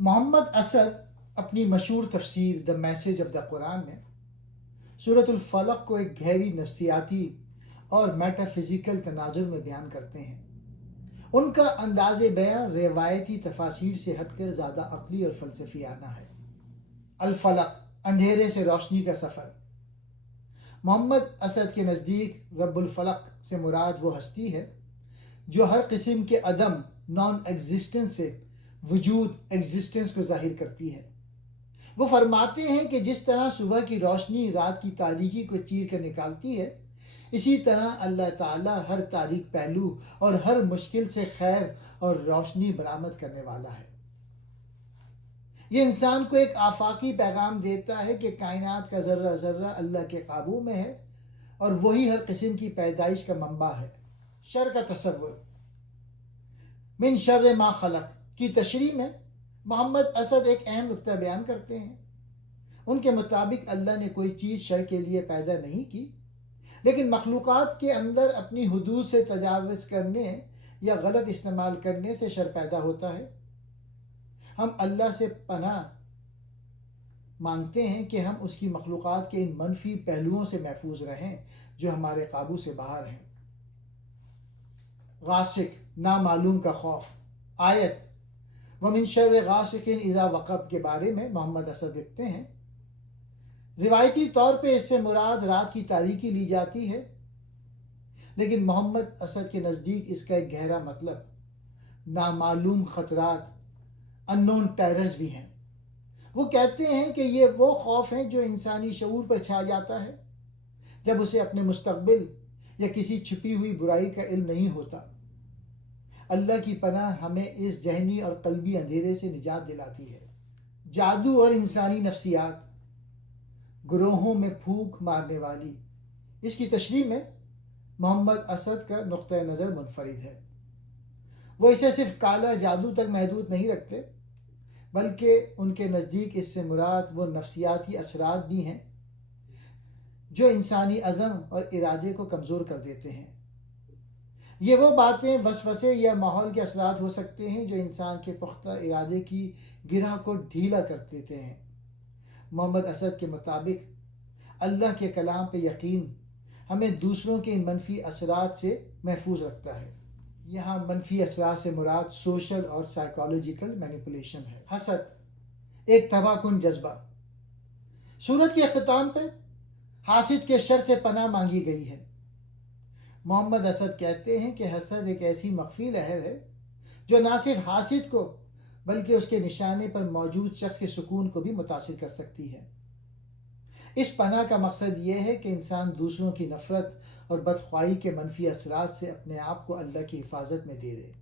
محمد اسد اپنی مشہور تفسیر دا میسج آف دا قرآن میں سورۃ الفلق کو ایک گہری نفسیاتی اور میٹا فزیکل تناظر میں بیان کرتے ہیں۔ ان کا انداز بیان روایتی تفاسیر سے ہٹ کر زیادہ عقلی اور فلسفیانہ ہے۔ الفلق، اندھیرے سے روشنی کا سفر۔ محمد اسد کے نزدیک رب الفلق سے مراد وہ ہستی ہے جو ہر قسم کے عدم نان ایگزسٹنس سے وجود ایگزسٹنس کو ظاہر کرتی ہے۔ وہ فرماتے ہیں کہ جس طرح صبح کی روشنی رات کی تاریکی کو چیر کر نکالتی ہے، اسی طرح اللہ تعالیٰ ہر تاریک پہلو اور ہر مشکل سے خیر اور روشنی برآمد کرنے والا ہے۔ یہ انسان کو ایک آفاقی پیغام دیتا ہے کہ کائنات کا ذرہ ذرہ اللہ کے قابو میں ہے اور وہی ہر قسم کی پیدائش کا منبع ہے۔ شر کا تصور۔ من شر ما خلق کی تشریح میں محمد اسد ایک اہم نقطہ بیان کرتے ہیں۔ ان کے مطابق اللہ نے کوئی چیز شر کے لیے پیدا نہیں کی، لیکن مخلوقات کے اندر اپنی حدود سے تجاوز کرنے یا غلط استعمال کرنے سے شر پیدا ہوتا ہے۔ ہم اللہ سے پناہ مانگتے ہیں کہ ہم اس کی مخلوقات کے ان منفی پہلوؤں سے محفوظ رہیں جو ہمارے قابو سے باہر ہیں۔ غاسق، نامعلوم کا خوف۔ آیت وَمِن شَرِّ غَاسِقٍ إِذَا وَقَبَ کے بارے میں محمد اسد لکھتے ہیں، روایتی طور پہ اس سے مراد رات کی تاریکی لی جاتی ہے، لیکن محمد اسد کے نزدیک اس کا ایک گہرا مطلب نامعلوم خطرات، انون ٹیررز بھی ہیں۔ وہ کہتے ہیں کہ یہ وہ خوف ہیں جو انسانی شعور پر چھا جاتا ہے جب اسے اپنے مستقبل یا کسی چھپی ہوئی برائی کا علم نہیں ہوتا۔ اللہ کی پناہ ہمیں اس ذہنی اور قلبی اندھیرے سے نجات دلاتی ہے۔ جادو اور انسانی نفسیات، گروہوں میں پھونک مارنے والی۔ اس کی تشریح میں محمد اسد کا نقطہ نظر منفرد ہے۔ وہ اسے صرف کالا جادو تک محدود نہیں رکھتے، بلکہ ان کے نزدیک اس سے مراد وہ نفسیاتی اثرات بھی ہیں جو انسانی عزم اور ارادے کو کمزور کر دیتے ہیں۔ یہ وہ باتیں، وسوسے یا ماحول کے اثرات ہو سکتے ہیں جو انسان کے پختہ ارادے کی گرہ کو ڈھیلا کر دیتے ہیں۔ محمد اسد کے مطابق اللہ کے کلام پہ یقین ہمیں دوسروں کے ان منفی اثرات سے محفوظ رکھتا ہے۔ یہاں منفی اثرات سے مراد سوشل اور سائیکالوجیکل مینیپولیشن ہے۔ حسد، ایک تباہ کن جذبہ۔ سورت کے اختتام پہ حاسد کے شر سے پناہ مانگی گئی ہے۔ محمد اسد کہتے ہیں کہ حسد ایک ایسی مخفی لہر ہے جو نہ صرف حاسد کو بلکہ اس کے نشانے پر موجود شخص کے سکون کو بھی متاثر کر سکتی ہے۔ اس پناہ کا مقصد یہ ہے کہ انسان دوسروں کی نفرت اور بدخواہی کے منفی اثرات سے اپنے آپ کو اللہ کی حفاظت میں دے دے۔